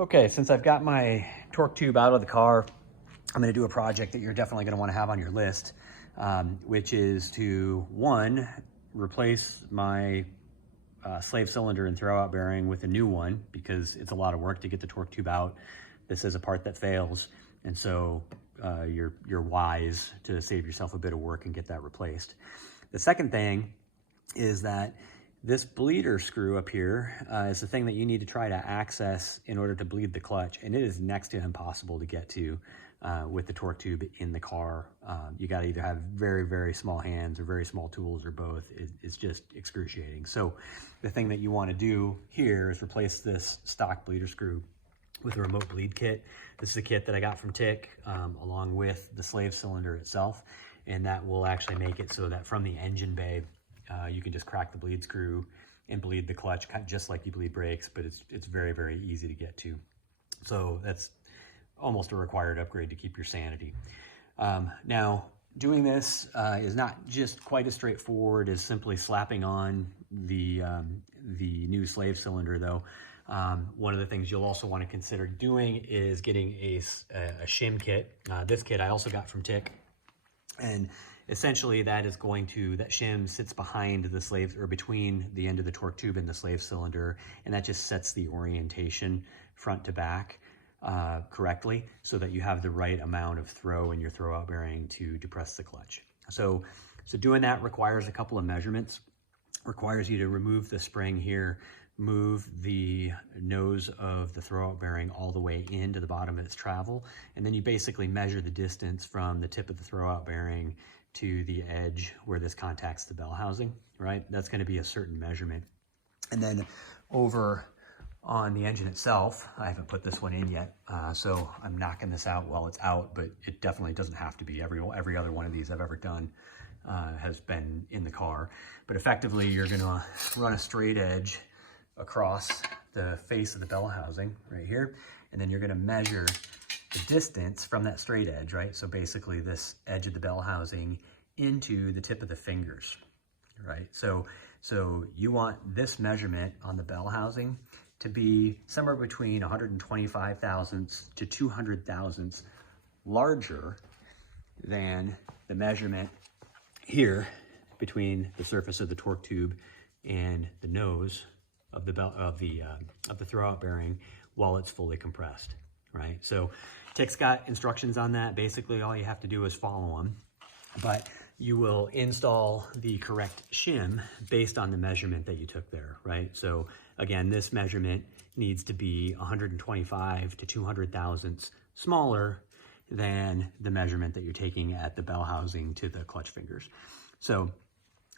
Okay, since I've got my torque tube out of the car, I'm going to do a project that you're definitely going to want to have on your list, which is to, one, replace my slave cylinder and throwout bearing with a new one, because it's a lot of work to get the torque tube out. This is a part that fails, and so you're wise to save yourself a bit of work and get that replaced. The second thing is that this bleeder screw up here is the thing that you need to try to access in order to bleed the clutch, and it is next to impossible to get to with the torque tube in the car. You got to either have very, very small hands or very small tools or both. It's just excruciating. So the thing that you want to do here is replace this stock bleeder screw with a remote bleed kit. This is a kit that I got from TIC along with the slave cylinder itself, and that will actually make it so that from the engine bay, you can just crack the bleed screw and bleed the clutch just like you bleed brakes, but it's very, very easy to get to. So that's almost a required upgrade to keep your sanity. Now, doing this is not just quite as straightforward as simply slapping on the new slave cylinder, though. One of the things you'll also want to consider doing is getting a shim kit. This kit I also got from TIC, and essentially that shim sits behind the slave, or between the end of the torque tube and the slave cylinder, and that just sets the orientation front to back correctly so that you have the right amount of throw in your throwout bearing to depress the clutch. So doing that requires a couple of measurements. Requires you to remove the spring here, move the nose of the throwout bearing all the way into the bottom of its travel, and then you basically measure the distance from the tip of the throwout bearing to the edge where this contacts the bell housing, right? That's going to be a certain measurement. And then over on the engine itself, I haven't put this one in yet, so I'm knocking this out while it's out, but it definitely doesn't have to be. Every other one of these I've ever done has been in the car. But effectively, you're going to run a straight edge across the face of the bell housing right here, and then you're going to measure the distance from that straight edge, right? So basically this edge of the bell housing into the tip of the fingers, right? So you want this measurement on the bell housing to be somewhere between 125 thousandths to 200 thousandths larger than the measurement here between the surface of the torque tube and the nose of the throwout bearing while it's fully compressed, right? So TIC's got instructions on that. Basically, all you have to do is follow them, but you will install the correct shim based on the measurement that you took there, right? So again, this measurement needs to be 125 to 200 thousandths smaller than the measurement that you're taking at the bell housing to the clutch fingers. So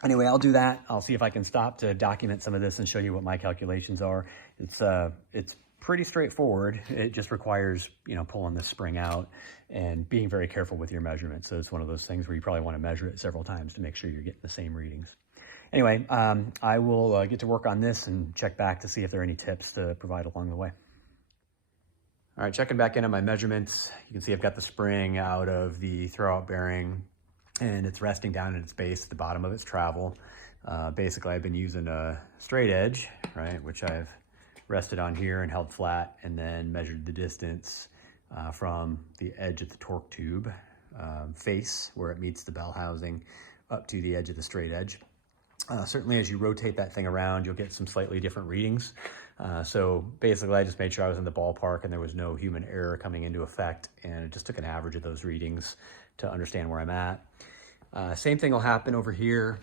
anyway, I'll do that. I'll see if I can stop to document some of this and show you what my calculations are. It's pretty straightforward. It just requires, pulling this spring out and being very careful with your measurements. So it's one of those things where you probably want to measure it several times to make sure you're getting the same readings. Anyway, I will get to work on this and check back to see if there are any tips to provide along the way. All right, checking back in on my measurements. You can see I've got the spring out of the throwout bearing, and it's resting down at its base at the bottom of its travel. Basically, I've been using a straight edge, right, which I've rested on here and held flat, and then measured the distance from the edge of the torque tube face where it meets the bell housing up to the edge of the straight edge. Certainly as you rotate that thing around, you'll get some slightly different readings. So basically I just made sure I was in the ballpark and there was no human error coming into effect, and it just took an average of those readings to understand where I'm at. Same thing will happen over here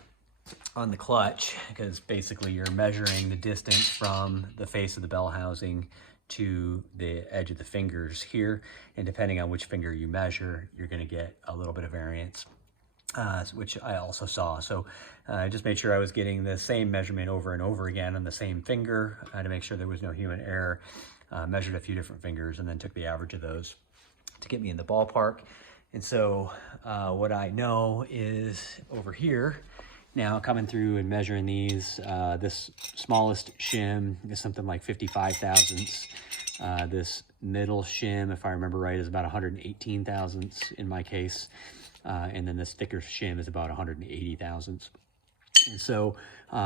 on the clutch, because basically you're measuring the distance from the face of the bell housing to the edge of the fingers here, and depending on which finger you measure, you're going to get a little bit of variance, which I also saw. So I just made sure I was getting the same measurement over and over again on the same finger to make sure there was no human error. Measured a few different fingers and then took the average of those to get me in the ballpark. And so what I know is over here, now coming through and measuring these, this smallest shim is something like 55 thousandths. This middle shim, if I remember right, is about 118 thousandths in my case. And then this thicker shim is about 180 thousandths. And so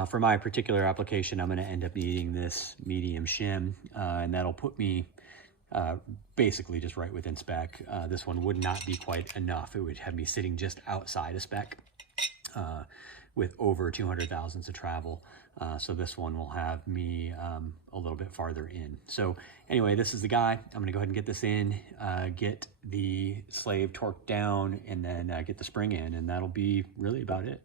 for my particular application, I'm going to end up needing this medium shim, and that'll put me basically just right within spec. This one would not be quite enough. It would have me sitting just outside of spec with over 200 thousandths of travel. So this one will have me a little bit farther in. So anyway, this is the guy. I'm gonna go ahead and get this in, get the slave torqued down, and then get the spring in, and that'll be really about it.